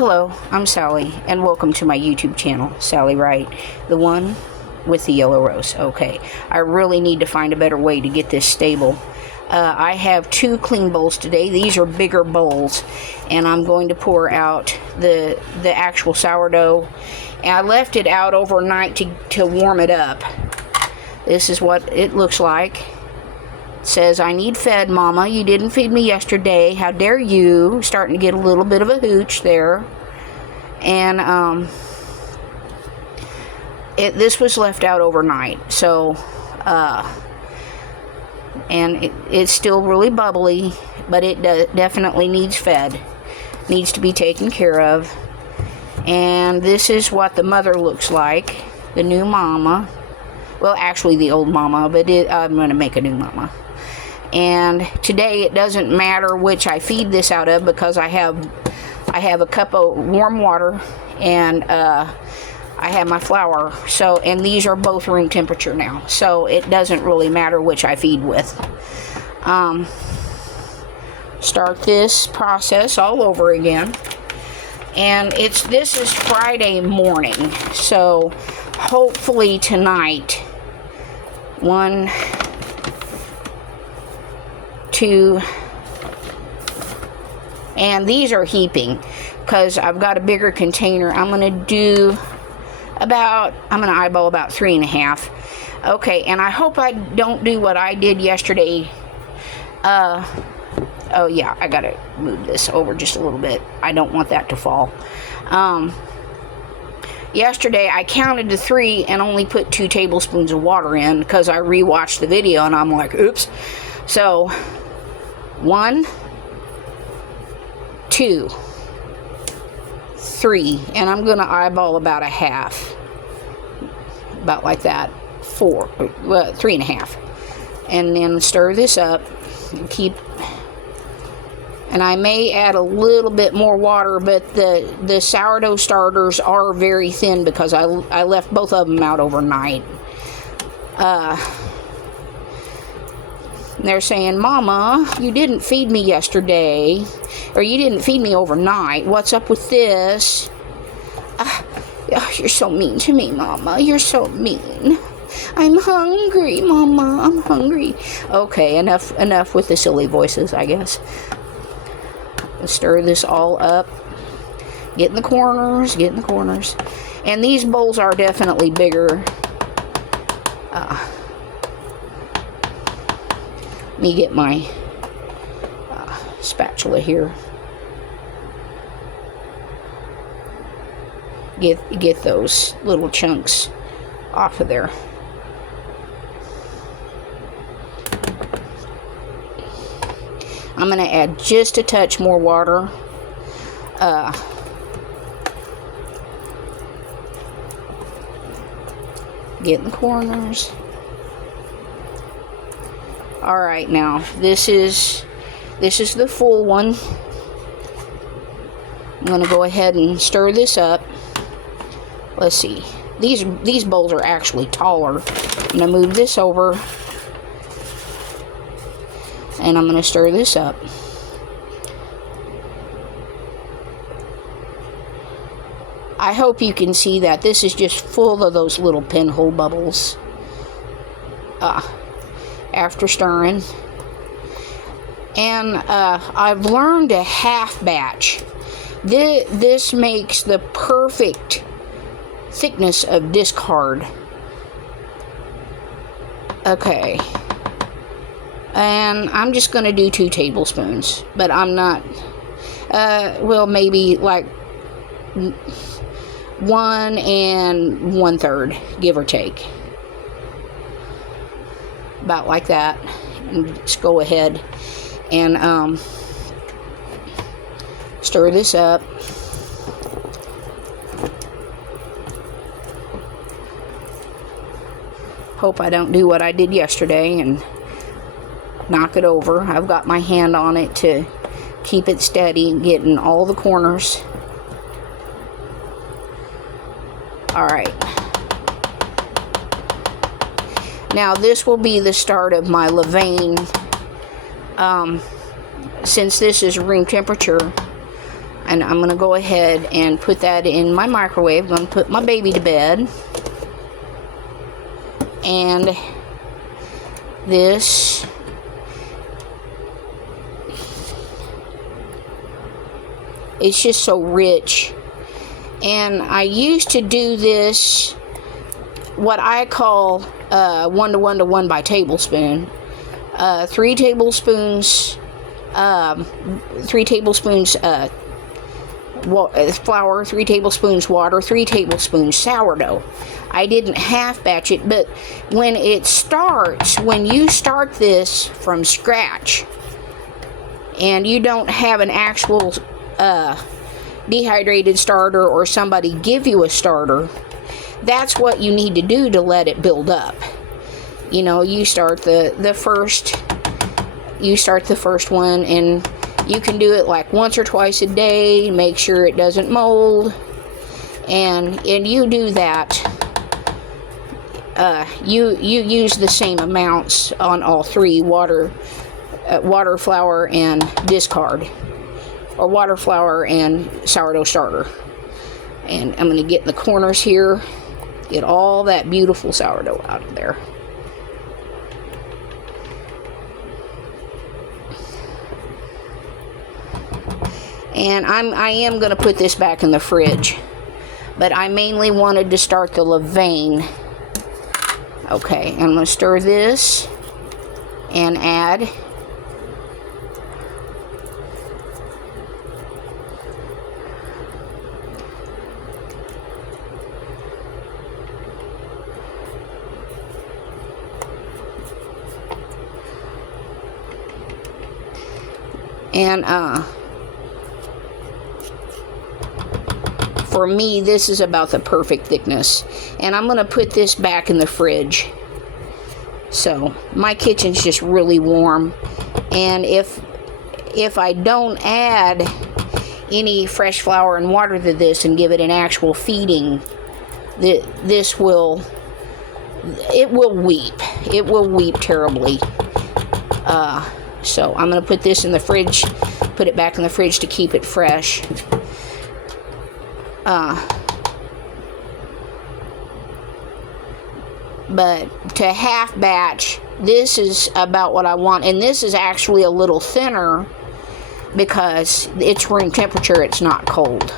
Hello, I'm Sally, and welcome to my YouTube channel, Sally Wright, the one with the yellow rose. Okay, I really need to find a better way to get this stable. I have 2 clean bowls today. These are bigger bowls, and I'm going to pour out the actual sourdough. And I left it out overnight to warm it up. This is what it looks like. It says, "I need fed, Mama. You didn't feed me yesterday. How dare you?" Starting to get a little bit of a hooch there. And this was left out overnight. So, and it's still really bubbly, but it definitely needs fed. Needs to be taken care of. And this is what the mother looks like. The new mama. Well, actually the old mama, but I'm going to make a new mama. And today it doesn't matter which I feed this out of, because I have a cup of warm water and I have my flour. So, and these are both room temperature now, so it doesn't really matter which I feed with. Start this process all over again. And this is Friday morning, so hopefully tonight, 1, 2, and these are heaping because I've got a bigger container. I'm going to eyeball about 3.5. Okay, and I hope I don't do what I did yesterday. Oh yeah, I gotta move this over just a little bit. I don't want that to fall. Yesterday I counted to 3 and only put 2 tablespoons of water in because I rewatched the video and I'm like, oops. So 1, 2, 3, and I'm gonna eyeball about 1/2, about like that. 3.5, and then stir this up and and I may add a little bit more water, but the sourdough starters are very thin because I left both of them out overnight. They're saying, "Mama, you didn't feed me yesterday, or you didn't feed me overnight. What's up with this?" Oh, you're so mean to me, Mama. You're so mean. I'm hungry, Mama. I'm hungry. Okay, enough with the silly voices, I guess. Let's stir this all up. Get in the corners. Get in the corners. And these bowls are definitely bigger. Let me get my spatula here. Get those little chunks off of there. I'm going to add just a touch more water. Get in the corners. Alright, now this is the full one. I'm going to go ahead and stir this up. Let's see. These bowls are actually taller. I'm going to move this over. And I'm going to stir this up. I hope you can see that. This is just full of those little pinhole bubbles. After stirring. And I've learned a half batch. This makes the perfect thickness of discard. Okay. And I'm just going to do 2 tablespoons. But I'm not... well, maybe like 1 1/3, give or take. About like that. And just go ahead and stir this up. Hope I don't do what I did yesterday and knock it over. I've got my hand on it to keep it steady, getting all the corners. Alright. Now this will be the start of my leven. Since this is room temperature, And I'm going to go ahead and put that in my microwave. I'm going to put my baby to bed. And this it's just so rich. And I used to do this, what I call 1 to 1 to 1 by tablespoon. 3 tablespoons flour, 3 tablespoons water, 3 tablespoons sourdough. I didn't half batch it, but when you start this from scratch and you don't have an actual dehydrated starter or somebody give you a starter, that's what you need to do to let it build up. You know, you start the first one, and you can do it like once or twice a day, make sure it doesn't mold, and you do that. You use the same amounts on all 3: water, flour, and discard, or water, flour, and sourdough starter. And I'm going to get in the corners here, get all that beautiful sourdough out of there. And I am going to put this back in the fridge, but I mainly wanted to start the levain. Okay, I'm going to stir this and add for me, this is about the perfect thickness. And I'm going to put this back in the fridge. So, my kitchen's just really warm. And if I don't add any fresh flour and water to this and give it an actual feeding, it will weep. It will weep terribly. So, I'm going to put this in the fridge, put it back in the fridge to keep it fresh. But to half batch, this is about what I want, and this is actually a little thinner because it's room temperature, it's not cold.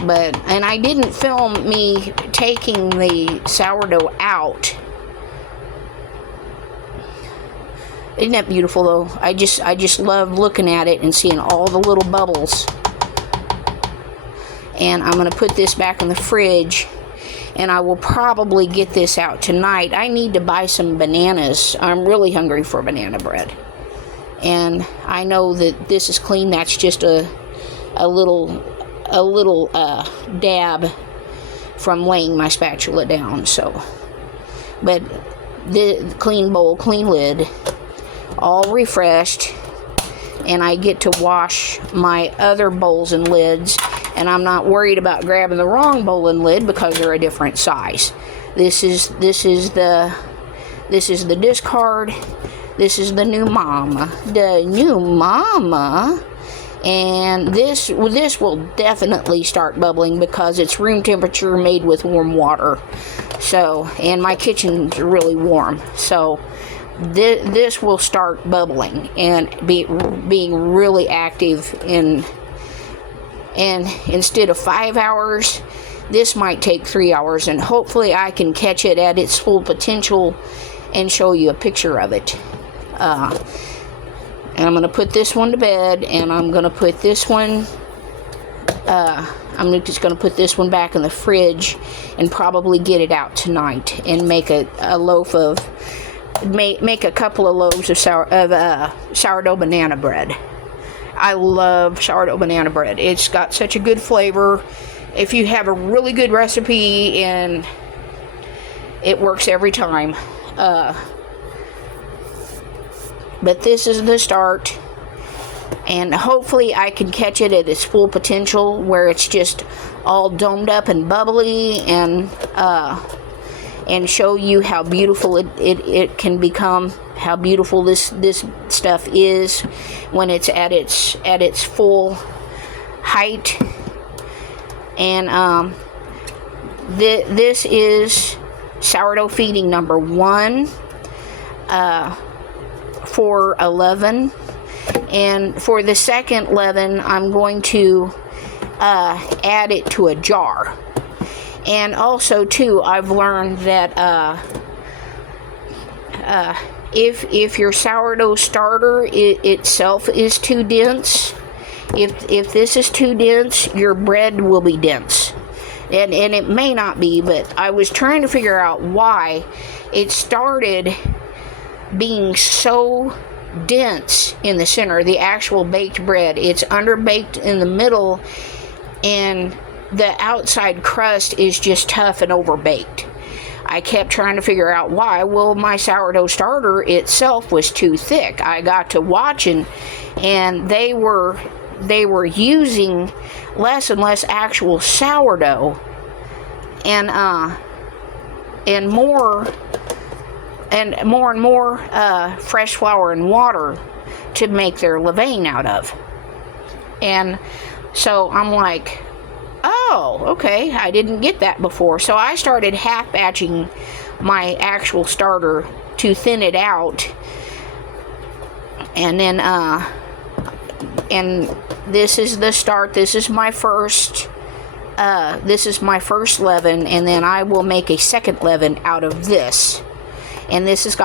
And I didn't film me taking the sourdough out. Isn't that beautiful though? I just love looking at it and seeing all the little bubbles. And I'm going to put this back in the fridge, and I will probably get this out tonight. I need to buy some bananas. I'm really hungry for banana bread. And I know that this is clean. That's just a little dab from laying my spatula down. So, but the clean bowl, clean lid, all refreshed, and I get to wash my other bowls and lids. And I'm not worried about grabbing the wrong bowl and lid because they're a different size. This is the discard. This is the new mama. The new mama. And this will definitely start bubbling because it's room temperature made with warm water. So, and my kitchen's really warm. So this will start bubbling and being really active and instead of 5 hours, this might take 3 hours, and hopefully I can catch it at its full potential and show you a picture of it. And I'm going to put this one to bed, and I'm going to put this one, I'm just going to put this one back in the fridge and probably get it out tonight and make a loaf of, make a couple of loaves of sourdough banana bread. I love sourdough banana bread. It's got such a good flavor. If you have a really good recipe, and it works every time. But this is the start. And hopefully I can catch it at its full potential where it's just all domed up and bubbly, and show you how beautiful it can become, how beautiful this stuff is when it's at its full height. And this is sourdough feeding number 1 for a leaven. And for the second leaven, I'm going to add it to a jar. And also too, I've learned that if your sourdough starter itself is too dense, if this is too dense, your bread will be dense. And it may not be, but I was trying to figure out why it started being so dense in the center, the actual baked bread. It's underbaked in the middle, and the outside crust is just tough and overbaked. I kept trying to figure out why. Well, my sourdough starter itself was too thick. I got to watching, and they were using less and less actual sourdough, and more and more fresh flour and water to make their levain out of. And so I'm like, oh, okay, I didn't get that before. So I started half batching my actual starter to thin it out. And then and this is the start. This is my first leaven, and then I will make a second leaven out of this. And this has got